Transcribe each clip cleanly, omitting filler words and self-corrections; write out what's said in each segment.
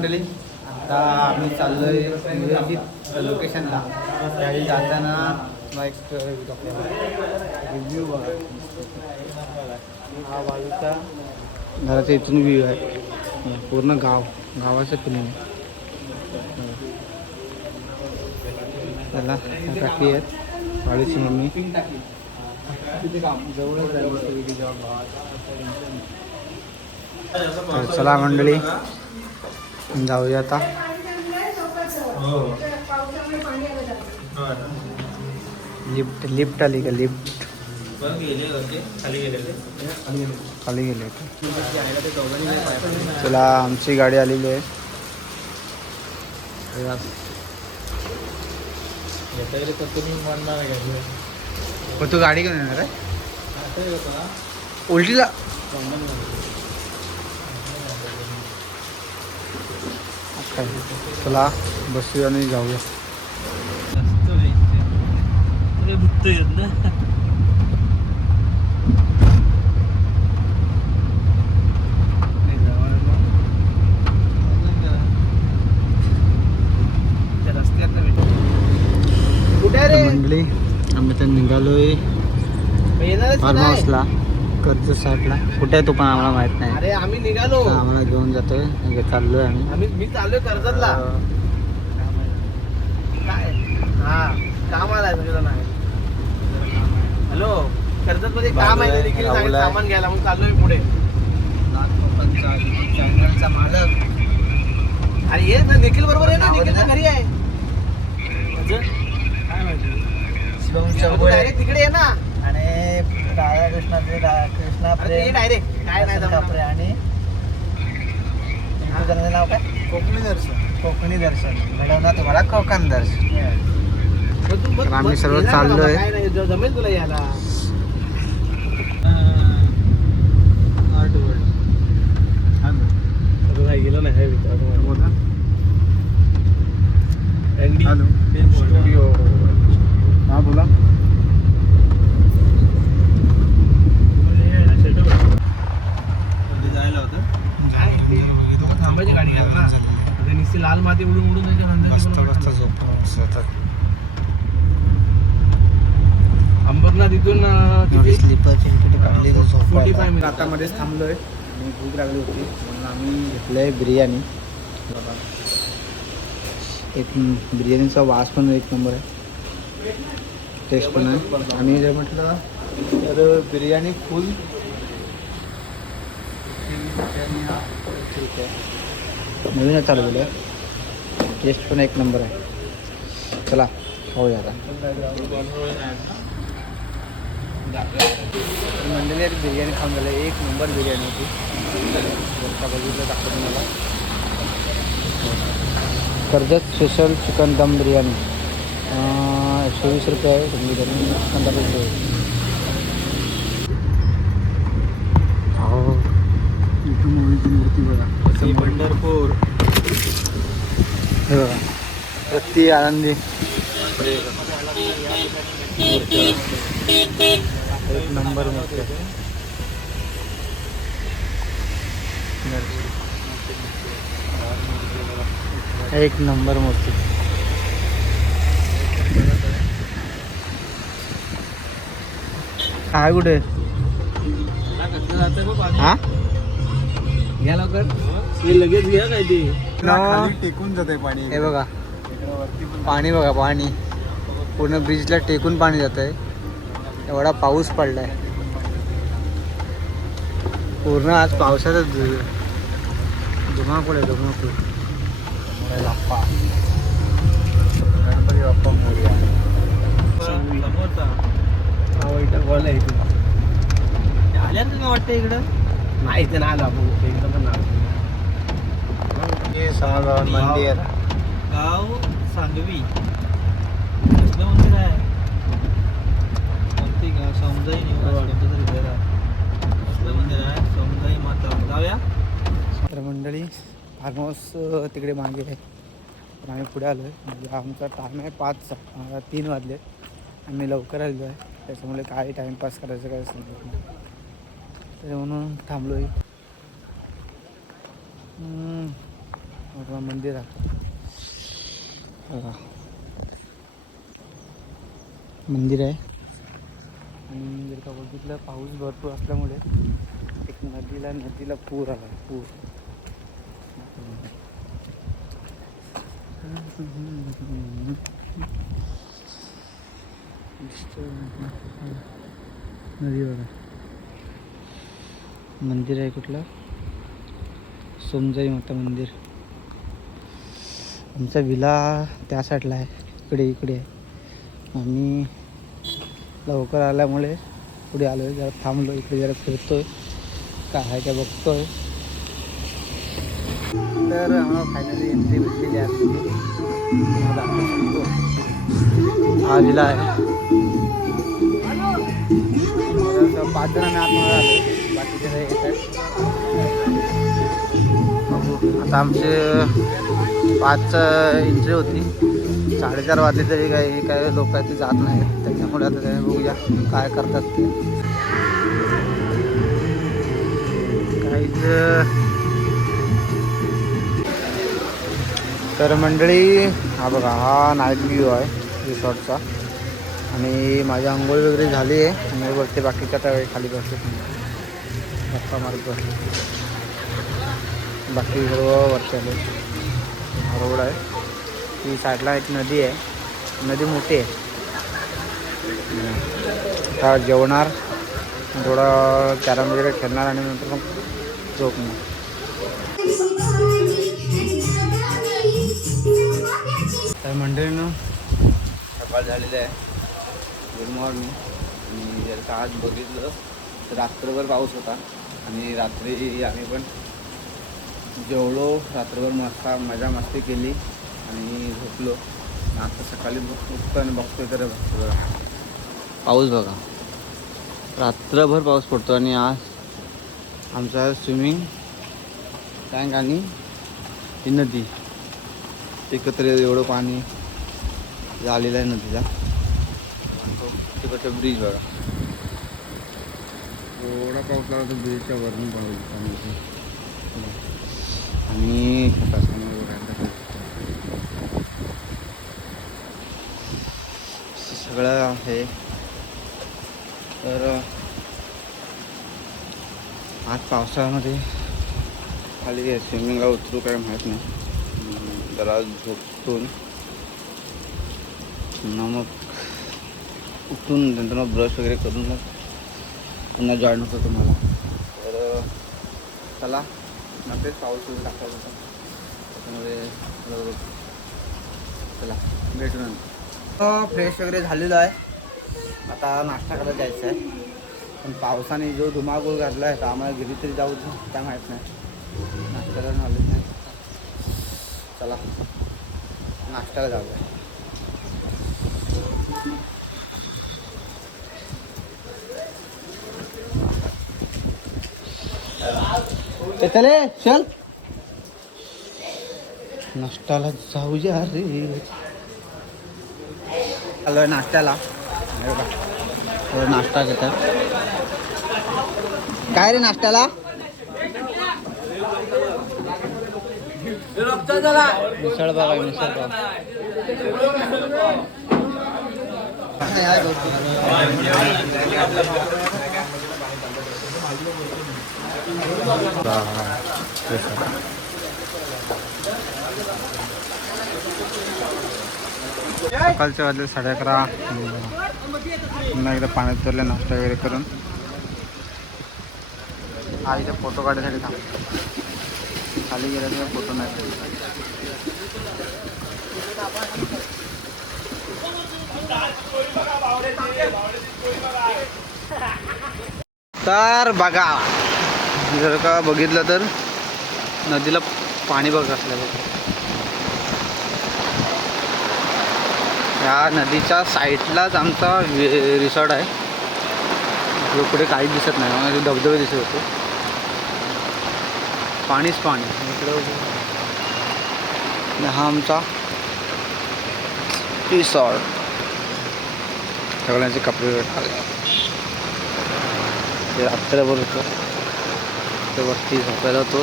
आता आम्ही चाललोय लोकेशनला. त्यावेळी जाताना एक रिव्ह्यू बघा. हा बाजूचा घराचा इथून व्ह्यू आहे. पूर्ण गावाचं फिलिंग आहे. त्याला टाकी आहेत वाळूची मम्मी जवळच राहिली. चला मंडळी जाऊया आता. लिफ्ट आली का? लिफ्ट खाली गेले. चला आमची गाडी आलेली आहे. तू गाडी घेऊन येणार आहे उलटीला? चला बसूया आणि जाऊया. मंडळी आम्ही तर निघालोय फार्म हाऊसला कर्जत साईडला. कुठे आहे तो पण आम्हाला माहित नाही. अरे आम्ही निघालो, आम्हाला घेऊन जातोय. चाललोय मी चाललोय कर्जतला. हा काम आलाय तुझं नाही? हॅलो, कर्जत मध्ये काम आहे देखील सामान घ्यायला म्हणून चाललोय पुढे. मालक अरे ये ना, निखिल बरोबर आहे ना? निखिल घरी आहे. डायरेक्ट तिकडे आहे ना. आणि कृष्णा डायरेक्ट काय नाही आणि तुझं नाव काय? कोकणी दर्शन घडवणार तुम्हाला कोकण दर्शन. आम्ही सर्व चाललोय. काय नाही, जमेल तुला यायला. गेलो नाही स्टुडिओ. हा बोला. जायला होतं थांबायची गाडी घ्यायला ना. नुसती लाल माती उडून अंबरनाथ इथून आता मध्येच थांबलोय आणि भूक लागली होती म्हणून आम्ही घेतलंय बिर्याणी. एक बिर्याणीचा वास पण एक नंबर आहे, टेस्ट पण आहे. आणि जर म्हटलं तर बिर्याणी फुल ठीक आहे. नवीनच चालू झालं आहे. टेस्ट पण एक नंबर आहे. चला खाऊया आता. मंडळी बिर्याणी खाऊन झालं. एक नंबर बिर्याणी होती. बघितलं दाखवतो मला. कर्जत स्पेशल चिकन दम बिर्याणी 120 रुपये आहे. तुम्ही चिकन दम बिर्याणी मूर्ती बघा. पंढरपूर हे बघा, प्रति आनंदी एक नंबर मूर्ती आहे. एक नंबर मूर्ती. काय कुठे हा घ्या लवकर, लगेच घ्या काय ते टेकून जात आहे पाणी. हे बघा पाणी, बघा पाणी पूर्ण ब्रिजला टेकून पाणी जात आहे. एवढा पाऊस पडलाय. पूर्ण आज पावसाचाच धुमाकूळ आहे. धुमाकूळ. बाप्पा गणपती बाप्पा मोरया. बॉल आहे इथे. आल्या का वाटतं इकडं? नाही ते नाही आलं आपण इकडं पण नाही. मंदिर गाव सांगवी. कसलं मंदिर आहे? कोणती गाव? समुदाय कसलं मंदिर आहे? समुदाय माता. जाऊया. तर मंडळी फार्म हाऊस तिकडे मागे आहे. पण आम्ही पुढे आलो आहे. म्हणजे आमचा टाईम आहे 5चा. 3 वाजले. आम्ही लवकर आलो आहे. त्याच्यामुळे काही टाईमपास करायचं काय समजत नाही. तर म्हणून थांबलो आहे. तुम्हाला मंदिर दाखव. बघा मंदिर आहे. आणि जर का बघितलं पाऊस भरपूर असल्यामुळे एक नदीला पूर आला पूर. नदी बघा. मंदिर आहे कुठलं सोमजाई माता मंदिर. आमचा विला त्या साईडला आहे इकडे आहे. आम्ही लवकर आल्यामुळे पुढे आलो आहे. जरा थांबलो इकडे जरा फिरतोय काय आहे काय बघतोय. तर आम्हाला फायनली एंट्री भेटलेली आहे. दाखवू शकतो हा विला आहे. 5 जण आम्ही आतमध्ये आलो. बाकीचे काही येत आहेत. आता आमचे 5 एंट्री होती. 4:30 वाजले तरी काही लोक ते जात नाहीत. त्याच्यामुळे आता ते बघूया काय करतात ते. काहीच तर मंडळी हा बघा हा नाईट व्ह्यू आहे रिसॉर्टचा. आणि माझी आंघोळ वगैरे झाली आहे. आणि वरती बाकीच्या त्या खाली बसले गप्पा मारत बसले. बाकी सर्व वरती आले. रोड आहे. ती साईडला एक नदी आहे. नदी मोठी आहे. आता जेवणार थोडा कॅरम वगैरे खेळणार आणि नंतर मग झोपणार. तर मंडळीनं सकाळ झालेली आहे. Good morning. आणि जर का आज बघितलं तर रात्रभर पाऊस होता. आणि रात्री आम्ही पण जेवलो. रात्रभर मजा मस्ती केली आणि झोपलो. आता सकाळी उठतो आणि बघतोय तर पाऊस बघा. रात्रभर पाऊस पडतो. आणि आज आमचा स्विमिंग टँक आणि ही नदी एकत्र एवढं पाणी झालेलं आहे नदीला. तिकडचं ब्रिज बघा. एवढा पाऊस लागला तर ब्रिजच्या वरून पाणी आणि सगळं आहे. तर आज पावसाळ्यामध्ये खाली स्विमिंगला उतरू काय माहीत नाही. जरा झोपून मग उठून नंतर मग ब्रश वगैरे करून मग पुन्हा जॉईन होतो तुम्हाला. तर चला नंतर पाऊस वगैरे टाकायचा होता त्याच्यामुळे चला भेटू नंतर. फ्रेश वगैरे झालेलं आहे. आता नाश्ता करायला जायचं आहे. पण पावसाने जो धुमाकूळ घातला आहे तर आम्हाला घरी तरी जाऊ काय माहीत नाही. नाश्त्याला नॉलेज नाही. चला नाश्त्याला जाऊया. चले चल नाश्त्याला जाऊया रे. आलोय नाश्त्याला. नाश्ता घेतात काय रे नाश्त्याला. मिसळ बघा मिसळ पाव. सकाळच्या वाजले 11:30. पुन्हा एकदा पाण्यात उतरले नाश्ता वगैरे करून. हा इथे फोटो काढण्यासाठी थांब. खाली गेला तर फोटो नाही. तर बघा जर का बघितलं तर नदीला पाणी बघ असलं. या नदीच्या साईडलाच आमचा रिसॉर्ट आहे. पुढे काहीच दिसत नाही. मला धबधबे दिसत होते. पाणीच पाणी इकडं. हा आमचा रिसॉर्ट. सगळ्यांचे कपडे टाकले. ते रात्रभर होतो. ते वरती झोपायला होतो.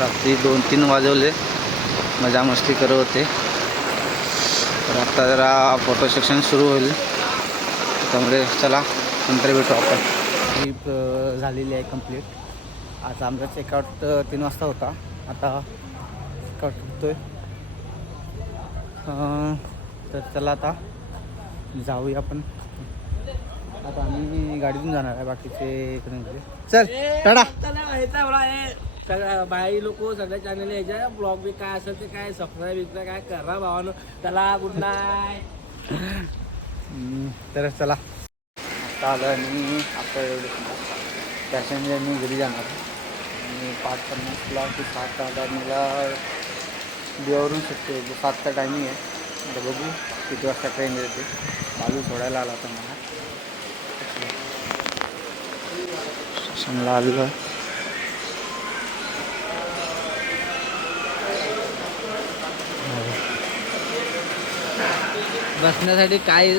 रात्री 2-3 वाजवले मजा मस्ती करत होते. तर आता जरा फोटो सेक्शन सुरू होईल, त्यामुळे चला नंतर भेटू आपण. ट्रिप झालेली आहे कंप्लीट. आज आमचा चेकआउट 3 वाजता होता, आता चेकआउट होतोय. तर चला आता जाऊया आपण. आता आम्ही गाडीतून जाणार आहे, बाकीचे इकडे. चल टाटा. सगळ्या बाई लोक सगळ्या चॅनल यायच्या ब्लॉग बी काय असेल ते काय सबस्क्राईब बिस्क्राईब काय करा भावानं. त्याला गुड नाईट. तर चला आता आलं आणि आता एवढे पॅसेंजरनी घरी जाणार. आणि 5:50ला की 7:00 मला देवावरून सुटते. 7चा टायमिंग आहे. आता बघू किती वाजता ट्रेन येते. बालू सोडायला आला होता मला. स्टेशनला आलेलो आहे. बसण्यासाठी काय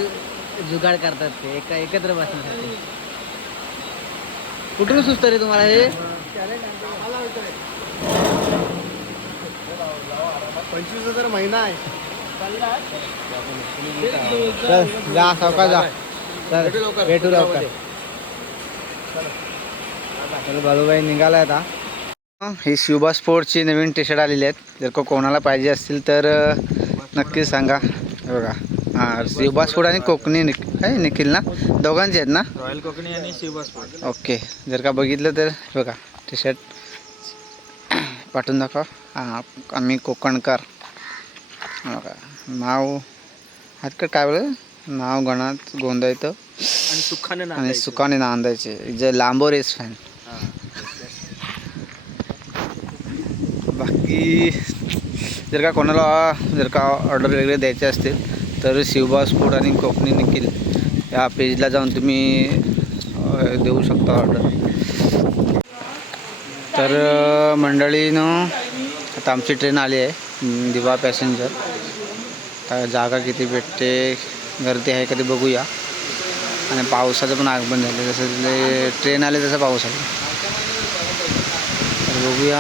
जुगाड करतात ते एकत्र बसण्यासाठी. कुठून सुचत रे तुम्हाला हे? 25,000 महिना आहे. जा सावकाश जा. भेटू लवकर. चलो बालूबाई निघाला आता. ही शिवबा स्पोर्टची नवीन टी शर्ट आलेली आहेत. जर का कोणाला पाहिजे असतील तर नक्की सांगा. हे बघा, हां शिवबा स्पोर्ट आणि कोकणी आहे निखिल ना, दोघांचे आहेत ना? रॉयल कोकणी आणि शिवबा स्पोर्ट. ओके, जर का बघितलं तर बघा टी शर्ट पाठवून दाखवा. हां आम्ही कोकणकर. बघा नाव हातकड काय बोल नाव गणात गोंदायचं आणि सुखाने नांदायचे. जे लांबो रेस फॅन. बाकी जर का कोणाला जर का ऑर्डर वगैरे द्यायचे असतील तर शिवबा स्पोर्ट आणि कोकणी निखिल या पेजला जाऊन तुम्ही देऊ शकता ऑर्डर. तर मंडळीनं आता आमची ट्रेन आली आहे, दिवा पॅसेंजर. आता जागा किती भेटते, गर्दी आहे कधी बघूया. आणि पावसाचं पण आगमन झालं, जसं ट्रेन आले तसं पाऊस आला. तर बघूया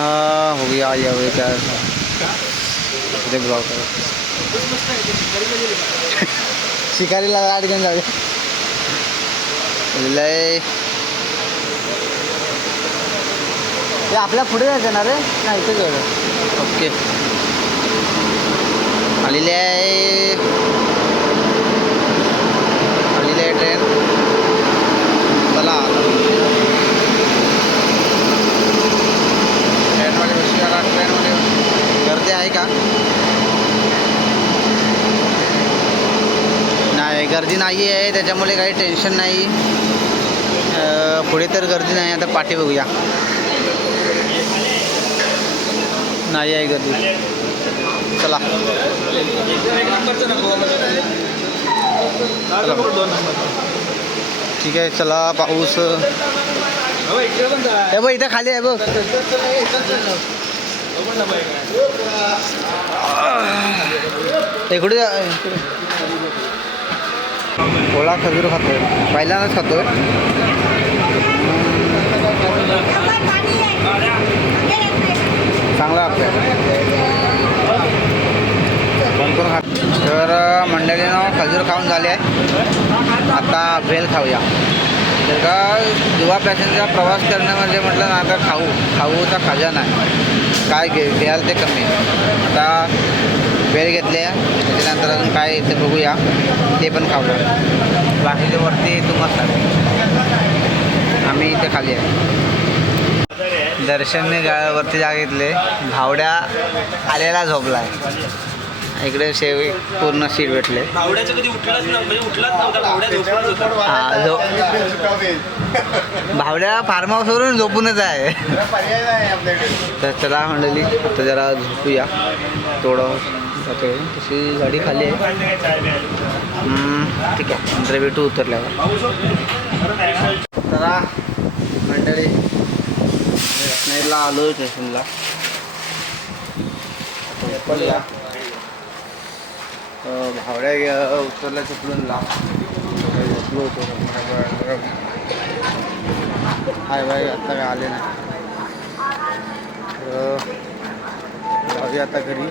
होऊया यावेळी काय ते ब्लॉग शिकारीला गाडी घेऊन जाऊया. ते आपल्या पुढे जायचं ना रे, नाही इथेच जायचं. ओके आलेली आहे ट्रेन. चला ट्रेनमध्ये बसूया. ट्रेनमध्ये गर्दी आहे का? नाही गर्दी नाही आहे, त्याच्यामुळे काही टेन्शन नाही. पुढे तर गर्दी नाही. आता पाठी बघूया. नाही आहे गर्दी. चला ठीक आहे. चला पाऊस हे बघ इथं खाली आहे बघ. इकडे ओला खजूर खातोय, पहिल्यांदाच खातोय. चांगला आपल्या कोण खात. तर मंडळीनं खजूर खाऊन झाले आहे. आता भेल खाऊया. जर का दिवा पॅसेंजरचा प्रवास करण्यामध्ये म्हटलं ना, आता खाऊचा खजाना आहे. काय घ्याल ते कमी. आता भेल घेतले, त्याच्यानंतर अजून काय ते बघूया, ते पण खाऊया. बाकीचे वरती तुम्हाला आम्ही इथे खाली आहे. दर्शनने वरती जागा घेतले. भावड्या आलेला झोपला आहे. इकडे पूर्ण सीट भेटले. भावड्याचं कधी उठलाच नव्हता. भावड्या फार्म हाऊसवरून झोपूनच आहे. तर चला मंडळी आता जरा झोपूया थोडं. तशी गाडी खाली आहे. ठीक आहे, नंतर भेटू उतरल्यावर. चला मंडळी रत्नागिरीला आलो स्टेशनला. भावड्या उतरल्या चिपळूणला. झोपलो होतो हाय बाय. आता काय आले नाही. जाऊया आता घरी.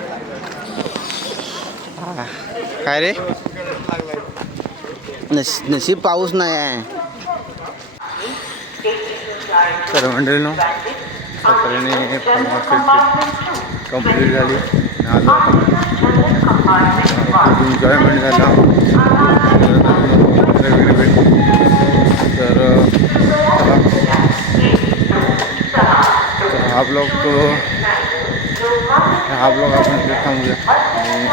हा. काय रे नशीब पाऊस नाही आहे. तर मंडळीनो सकाळी कंप्लीट झाली. आलो खूप एन्जॉयमेंट झाला. वगैरे भेटली. तर हा ब्लॉग आपण इथे थांबूया आणि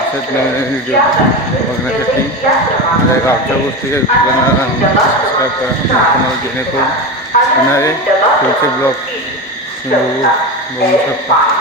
असेच नवीन व्हिडिओ बघण्यासाठी माझ्या गावच्या गोष्टी सबस्क्राईब करा तुम्हाला जेणेकरून येणारे पुढचे ब्लॉग बघू शकता.